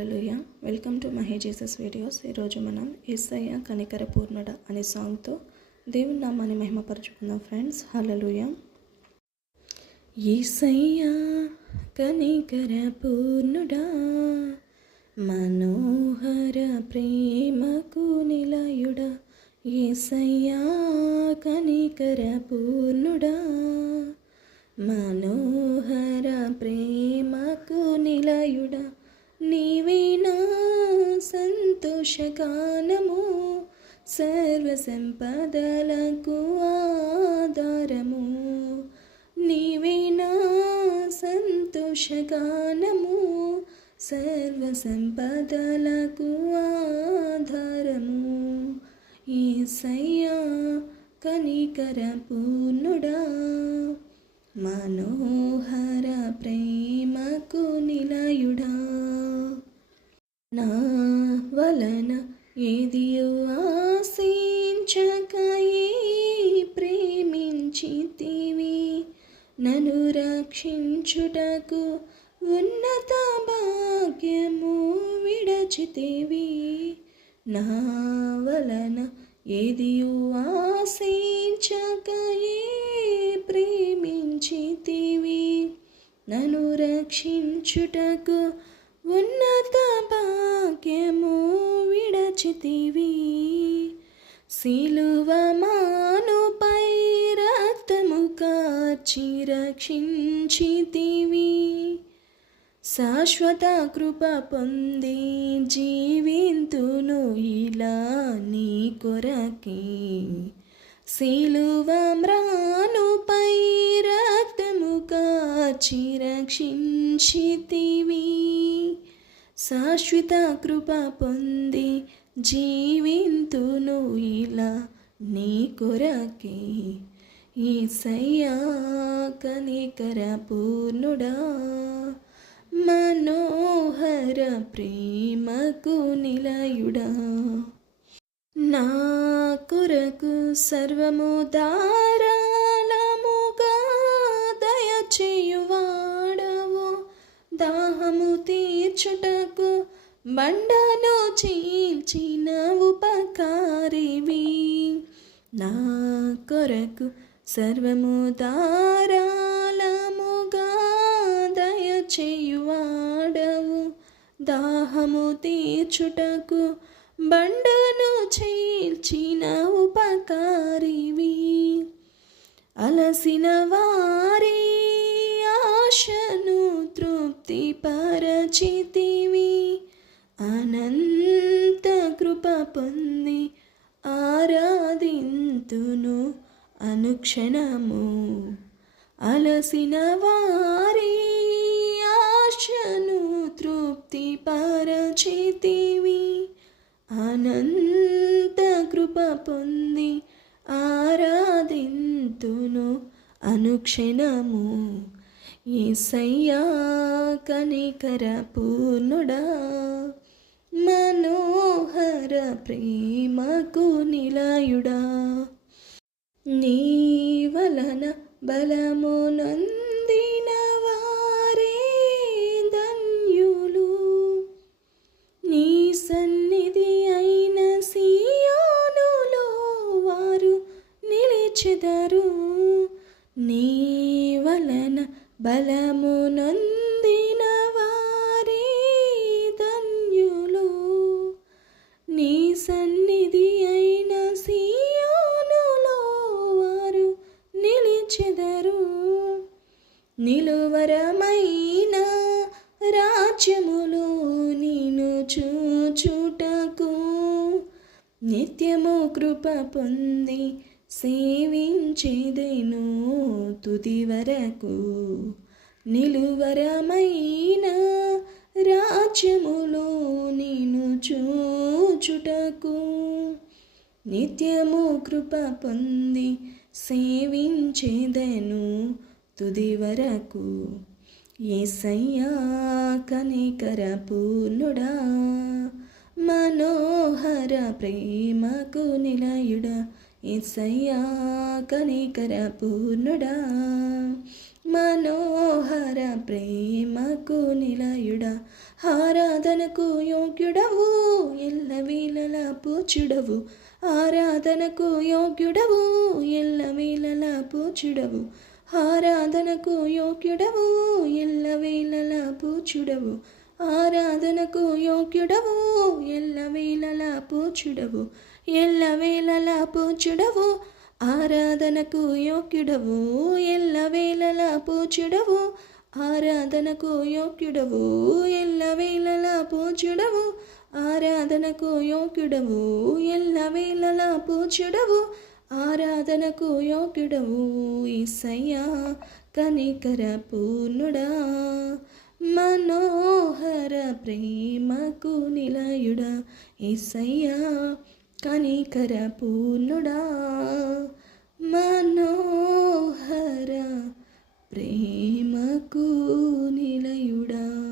Hallelujah. Welcome to Mahe Jesus videos. ఈరోజు మనం యేసయ్య కనికర పూర్ణుడా అనే సాంగ్తో దేవుని నామాన్ని మహిమపరచుకుందాం ఫ్రెండ్స్. హల్లెలూయా. యేసయ్య కనికర పూర్ణుడా, మనోహర ప్రేమకు నిలయుడా. యేసయ్య కనికర పూర్ణుడా, మనోహర ప్రేమకు నిలయుడా. నీవే నా సంతోషగానము, సర్వ సంపదలకు ఆధారము. నీవే నా సంతోషగానము, సర్వ సంపదలకు ఆధారము. యేసయ్య కనికర పూర్ణుడా, మనోహర ప్రేమకు నిలయుడా. నా వలన ఏదియో ఆశించకయే ప్రేమించితివి, నన్ను రక్షించుటకు ఉన్నత భాగ్యము విడచితివి. నా వలన ఏదియో ఆశించకయే ప్రేమించితివి, నన్ను రక్షించుటకు ఉన్నత భాగ్యము విడచితివి. సిలువ మానుపై రక్తము కార్చి రక్షించితివి, శాశ్వత కృప పొంది జీవింతును ఇలా నీ కొరకే. సిలువ మ్రానుపై రక్తము కార్చి రక్షించితివి, శాశ్వత కృప పొంది జీవింతును ఇలా నీ కొరకే. యేసయ్య కనికర పూర్ణుడా, మనోహర ప్రేమకు నిలయుడా. నా కొరకు సర్వము ధారాళముగా దయచేయువాడవు, దాహము తీర్చుటకు బండను చీల్చిన ఉపకారివి. నా కొరకు సర్వము ధారాళముగా దయచేయువాడవు, దాహము తీర్చుటకు బండను చీల్చిన ఉపకారివి. అలసిన వారి ఆశను తృప్తి పరచితివి, అనంత కృప పొంది ఆరాధింతును అనుక్షణము. అలసిన వారి ఆశను తృప్తి పరచితివి, అనంత కృప పొంది ఆరాధింతును అనుక్షణము. యేసయ్య కనికర పూర్ణుడా, మనోహర ప్రేమకు నిలయుడా. నీ వలన బలము నొందిన వారే ధన్యులు, నీ సన్నిధి అయిన సియోనులో వారు నిలిచెదరు. నీ వలన బలము నొందిన వారే ధన్యులు, నీ సన్నిధి అయిన సియోనులో వారు నిలిచెదరు. నిలువరమైన రాజ్యములో నిన్ను చూచుటకు నిత్యము కృప పొంది సేవించేదెను తుది వరకు. నిలువరమైన రాజ్యములో నిన్ను చూచుటకు నిత్యము కృప పొంది సేవించేదెను తుది వరకు. యేసయ్య కనికర పూర్ణుడా, మనోహర ప్రేమకు నిలయుడా. యేసయ్య కనికర పూర్ణుడా, మనోహర ప్రేమకు నిలయుడా. ఆరాధనకు యోగ్యుడవు ఎల్లవేళలా పూచుడవు. ఆరాధనకు యోగ్యుడవు ఎల్లవేళలా పూచుడవు. ఆరాధనకు యోగ్యుడవు ఎల్లవేళలా పూచుడవు. ఆరాధనకు యోగ్యుడవు ఎల్లవేళలా పూచుడవు. ఎల్లవేళలా పూచుడవు. ఆరాధనకు యోగ్యుడవు ఎల్లవేళలా పూచుడవు. ఆరాధనకు యోగ్యుడవు ఎల్లవేళలా పూచుడవు. ఆరాధనకు యోగ్యుడవు ఎల్లవేళలా పూచుడవు. ఆరాధనకు యోగ్యుడవు యేసయ్యా కనికర పూర్ణుడా. మనోహర ప్రేమకు నిలయుడా యేసయ్యా కనికర పూర్ణుడా. మనోహర ప్రేమకు నిలయుడా.